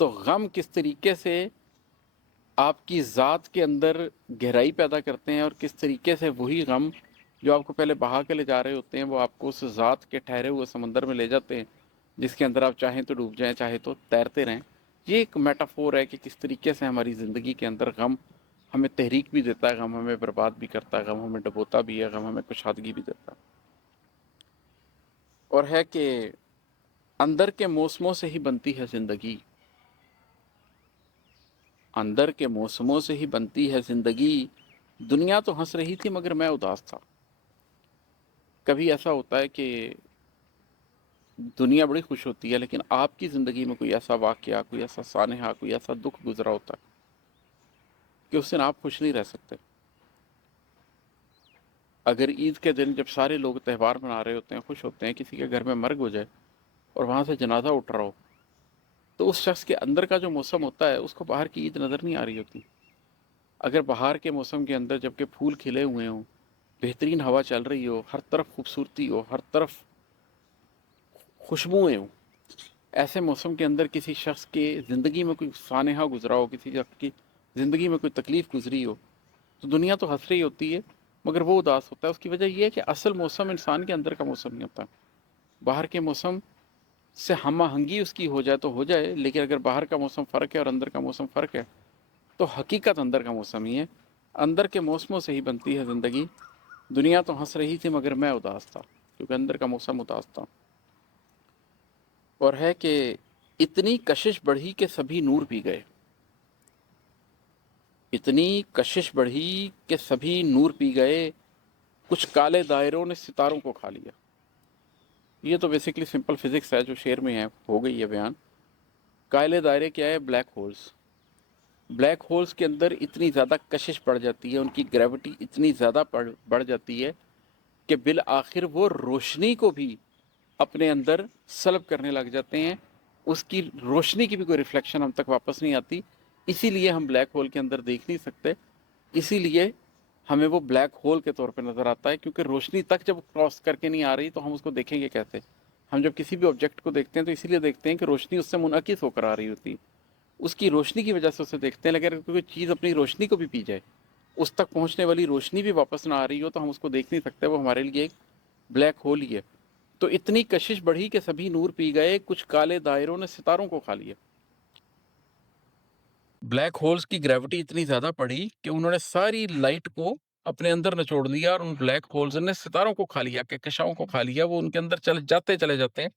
تو غم کس طریقے سے آپ کی ذات کے اندر گہرائی پیدا کرتے ہیں، اور کس طریقے سے وہی غم جو آپ کو پہلے بہا کے لے جا رہے ہوتے ہیں وہ آپ کو اس ذات کے ٹھہرے ہوئے سمندر میں لے جاتے ہیں جس کے اندر آپ چاہیں تو ڈوب جائیں، چاہے تو تیرتے رہیں۔ یہ ایک میٹافور ہے کہ کس طریقے سے ہماری زندگی کے اندر غم ہمیں تحریک بھی دیتا ہے، غم ہمیں برباد بھی کرتا ہے، غم ہمیں ڈبوتا بھی ہے، غم ہمیں کشادگی بھی دیتا ہے۔ اور ہے کہ اندر کے موسموں سے ہی بنتی ہے زندگی، اندر کے موسموں سے ہی بنتی ہے زندگی، دنیا تو ہنس رہی تھی مگر میں اداس تھا۔ کبھی ایسا ہوتا ہے کہ دنیا بڑی خوش ہوتی ہے لیکن آپ کی زندگی میں کوئی ایسا واقعہ، کوئی ایسا سانحہ، کوئی ایسا دکھ گزرا ہوتا ہے کہ اس دن آپ خوش نہیں رہ سکتے۔ اگر عید کے دن جب سارے لوگ تہوار منا رہے ہوتے ہیں، خوش ہوتے ہیں، کسی کے گھر میں مرگ ہو جائے اور وہاں سے جنازہ اٹھ رہا ہو، تو اس شخص کے اندر کا جو موسم ہوتا ہے اس کو باہر کی عید نظر نہیں آ رہی ہوتی۔ اگر بہار کے موسم کے اندر جب کہ پھول کھلے ہوئے ہوں، بہترین ہوا چل رہی ہو، ہر طرف خوبصورتی ہو، ہر طرف خوشبوئیں ہوں، ایسے موسم کے اندر کسی شخص کے زندگی میں کوئی سانحہ گزرا ہو، کسی شخص کی زندگی میں کوئی تکلیف گزری ہو، تو دنیا تو ہنس رہی ہوتی ہے مگر وہ اداس ہوتا ہے۔ اس کی وجہ یہ ہے کہ اصل موسم انسان کے اندر کا موسم نہیں ہوتا۔ باہر کے موسم سے ہم آہنگی اس کی ہو جائے تو ہو جائے، لیکن اگر باہر کا موسم فرق ہے اور اندر کا موسم فرق ہے تو حقیقت اندر کا موسم ہی ہے۔ اندر کے موسموں سے ہی بنتی ہے زندگی، دنیا تو ہنس رہی تھی مگر میں اداس تھا، کیونکہ اندر کا موسم اداس تھا۔ اور ہے کہ اتنی کشش بڑھی کہ سبھی نور پی گئے، اتنی کشش بڑھی کہ سبھی نور پی گئے، کچھ کالے دائروں نے ستاروں کو کھا لیا۔ یہ تو بیسیکلی سمپل فزکس ہے جو شعر میں ہے، ہو گئی ہے بیان۔ کالے دائرے کیا ہے؟ Black holes. بلیک ہولز کے اندر اتنی زیادہ کشش بڑھ جاتی ہے، ان کی گریوٹی اتنی زیادہ بڑھ جاتی ہے کہ بالآخر وہ روشنی کو بھی اپنے اندر سلب کرنے لگ جاتے ہیں، اس کی روشنی کی بھی کوئی ریفلیکشن ہم تک واپس نہیں آتی۔ اسی لیے ہم بلیک ہول کے اندر دیکھ نہیں سکتے، اسی لیے ہمیں وہ بلیک ہول کے طور پہ نظر آتا ہے، کیونکہ روشنی تک جب کراس کر کے نہیں آ رہی تو ہم اس کو دیکھیں گے کیسے؟ ہم جب کسی بھی آبجیکٹ کو دیکھتے ہیں تو اسی لیے دیکھتے ہیں کہ روشنی اس سے منعکس ہو کر آ رہی ہوتی ہے، اس کی روشنی کی وجہ سے اسے دیکھتے ہیں۔ لیکن اگر کوئی چیز اپنی روشنی کو بھی پی جائے، اس تک پہنچنے والی روشنی بھی واپس نہ آ رہی ہو، تو ہم اس کو دیکھ نہیں سکتے، وہ ہمارے لیے ایک بلیک ہول ہی ہے۔ تو اتنی کشش بڑھی کہ سبھی نور پی گئے، کچھ کالے دائروں نے ستاروں کو کھا لیا۔ بلیک ہولز کی گریوٹی اتنی زیادہ پڑی کہ انہوں نے ساری لائٹ کو اپنے اندر نچوڑ لیا، اور ان بلیک ہولز نے ستاروں کو کھا لیا، کہکشاؤں کو کھا لیا، وہ ان کے اندر چلے جاتے ہیں